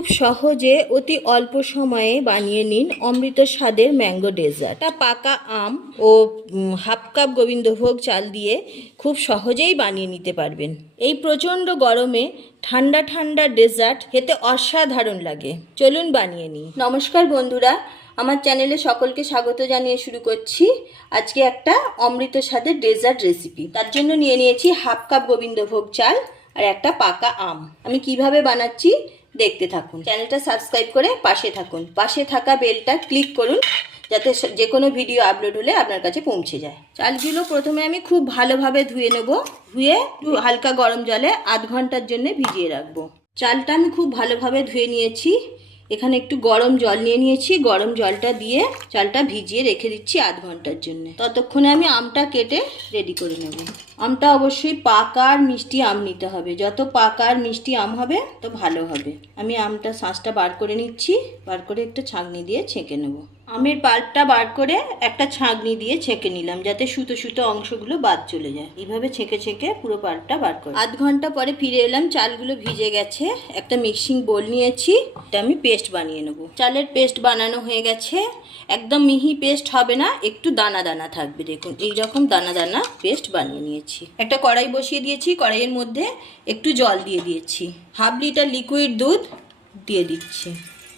খুব সহজে অতি অল্প সময়ে বানিয়ে নিন অমৃত স্বাদের ম্যাঙ্গো ডেজার্ট। পাকা আম ও হাফ কাপ গোবিন্দভোগ চাল দিয়ে খুব সহজেই বানিয়ে নিতে পারবেন। এই প্রচণ্ড গরমে ঠান্ডা ঠান্ডা ডেজার্ট খেতে অসাধারণ লাগে। চলুন বানিয়ে নিই। নমস্কার বন্ধুরা, আমার চ্যানেলে সকলকে স্বাগত জানিয়ে শুরু করছি আজকে একটা অমৃত স্বাদের ডেজার্ট রেসিপি। তার জন্য নিয়ে নিয়েছি হাফ কাপ গোবিন্দভোগ চাল আর একটা পাকা আম। আমি কিভাবে বানাচ্ছি দেখতে থাকুন। চ্যানেলটা সাবস্ক্রাইব করে পাশে থাকুন। পাশে থাকা বেলটা ক্লিক করুন যাতে যে কোনো ভিডিও আপলোড হলে আপনার কাছে পৌঁছে যায়। চালগুলো প্রথমে আমি খুব ভালোভাবে ধুয়ে নেব। ধুয়ে একটু হালকা গরম জলে আধ ঘন্টার জন্য ভিজিয়ে রাখবো। চালটা আমি খুব ভালোভাবে ধুয়ে নিয়েছি। এখানে একটু গরম জল নিয়ে নিয়েছি। গরম জলটা দিয়ে চালটা ভিজিয়ে রেখে দিচ্ছি আধ ঘন্টার জন্য। ততক্ষণে আমি আমটা কেটে রেডি করে নেব। আমটা অবশ্যই পাকা আর মিষ্টি আম নিতে হবে। যত পাকা আর মিষ্টি আম হবে তো ভালো হবে। আমি আমটা শাঁসটা বার করে নিচ্ছি। বার করে একটা ছাঁকনি দিয়ে ছেঁকে নেব। আমের পাল্পটা বার করে একটা ছাঁকনি দিয়ে ছেঁকে নিলাম যাতে সুতো সুতো অংশগুলো বাদ চলে যায়। এইভাবে ছেঁকে ছেঁকে পুরো পাল্পটা বার করে আধ ঘন্টা পরে ফিরে এলাম। চালগুলো ভিজে গেছে। একটা মিক্সিং বোল নিয়েছি। এটা আমি পেস্ট বানিয়ে নেব। চালের পেস্ট বানানো হয়ে গেছে। একদম মিহি পেস্ট হবে না, একটু দানা দানা থাকবে। দেখুন এইরকম দানা দানা পেস্ট বানিয়ে নিয়েছি। একটা কড়াই বসিয়ে দিয়েছি। কড়াইয়ের মধ্যে একটু জল দিয়ে দিয়েছি। হাফ লিটার লিকুইড দুধ দিয়ে দিচ্ছি।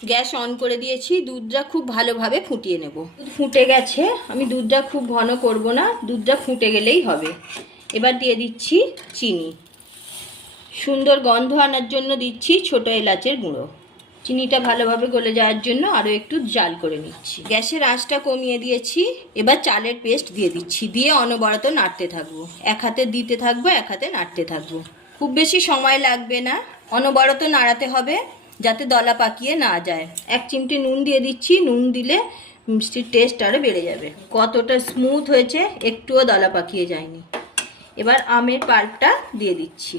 গ্যাস অন করে দিয়েছি। দুধটা খুব ভালোভাবে ফুটিয়ে নেব। দুধ ফুটে গেছে। আমি দুধটা খুব ঘন করব না, দুধটা ফুটে গেলেই হবে। এবার দিয়ে দিচ্ছি চিনি। সুন্দর গন্ধ আনার জন্য দিচ্ছি ছোট এলাচের গুঁড়ো। চিনিটা ভালোভাবে গলে যাওয়ার জন্য আরও একটু জাল করে নিচ্ছি। গ্যাসের আঁচটা কমিয়ে দিয়েছি। এবার চালের পেস্ট দিয়ে দিচ্ছি। দিয়ে অনবরত নাড়তে থাকবো। এক হাতে দিতে থাকবো, এক হাতে নাড়তে থাকবো। খুব বেশি সময় লাগবে না, অনবরত নাড়াতে হবে যাতে দলা পাকিয়ে না যায়। এক চিমটি নুন দিয়ে দিচ্ছি। নুন দিলে মিষ্টির টেস্ট আরও বেড়ে যাবে। কতটা স্মুথ হয়েছে, একটুও দলা পাকিয়ে যায়নি। এবার আমের পাল্পটা দিয়ে দিচ্ছি।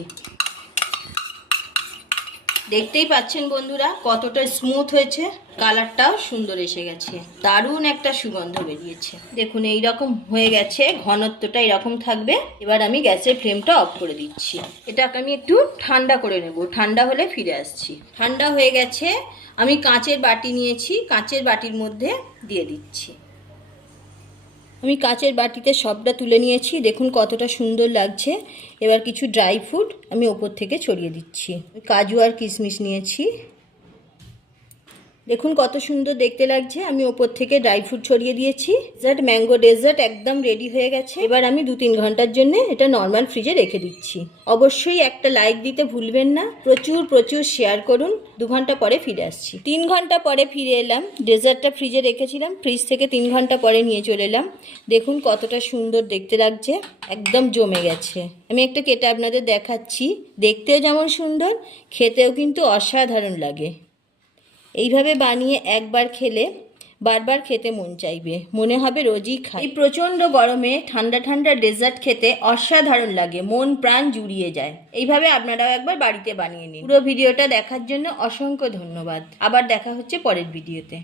দেখতেই পাচ্ছেন বন্ধুরা কতটা স্মুথ হয়েছে। কালারটাও সুন্দর এসে গেছে। দারুণ একটা সুগন্ধ বেরিয়েছে। দেখুন এইরকম হয়ে গেছে। ঘনত্বটা এরকম থাকবে। এবার আমি গ্যাসের ফ্লেমটা অফ করে দিচ্ছি। এটাকে আমি একটু ঠান্ডা করে নেব। ঠান্ডা হলে ফিরে আসছি। ঠান্ডা হয়ে গেছে। আমি কাঁচের বাটি নিয়েছি। কাঁচের বাটির মধ্যে দিয়ে দিচ্ছি। আমি কাঁচের বাটিতে সবটা তুলে নিয়েছি। দেখুন কতটা সুন্দর লাগছে। এবার কিছু ড্রাই ফ্রুট আমি ওপর থেকে ছড়িয়ে দিচ্ছি। কাজু আর কিশমিশ নিয়েছি। দেখুন কত সুন্দর দেখতে লাগছে। আমি ওপর থেকে ড্রাই ফ্রুট ছড়িয়ে দিয়েছি। ডেজার্ট ম্যাঙ্গো ডেজার্ট একদম রেডি হয়ে গেছে। এবার আমি 2-3 ঘন্টার জন্য এটা নর্মাল ফ্রিজে রেখে দিচ্ছি। অবশ্যই একটা লাইক দিতে ভুলবেন না। প্রচুর প্রচুর শেয়ার করুন। 2 ঘন্টা পরে ফিরে আসছি। 3 ঘন্টা পরে ফিরে এলাম। ডেজার্টটা ফ্রিজে রেখেছিলাম। ফ্রিজ থেকে 3 ঘন্টা পরে নিয়ে চলে এলাম। দেখুন কতটা সুন্দর দেখতে লাগছে। একদম জমে গেছে। আমি একটা কেটে আপনাদের দেখাচ্ছি। দেখতেও যেমন সুন্দর, খেতেও কিন্তু অসাধারণ লাগে। এইভাবে বানিয়ে একবার খেলে বারবার খেতে মন চাইবে। মনে হবে রোজই খাই। এই প্রচণ্ড গরমে ঠান্ডা ঠান্ডা ডেজার্ট খেতে অসাধারণ লাগে। মন প্রাণ জুড়িয়ে যায়। এইভাবে আপনারাও একবার বাড়িতে বানিয়ে নিন। পুরো ভিডিওটা দেখার জন্য অসংখ্য ধন্যবাদ। আবার দেখা হচ্ছে পরের ভিডিওতে।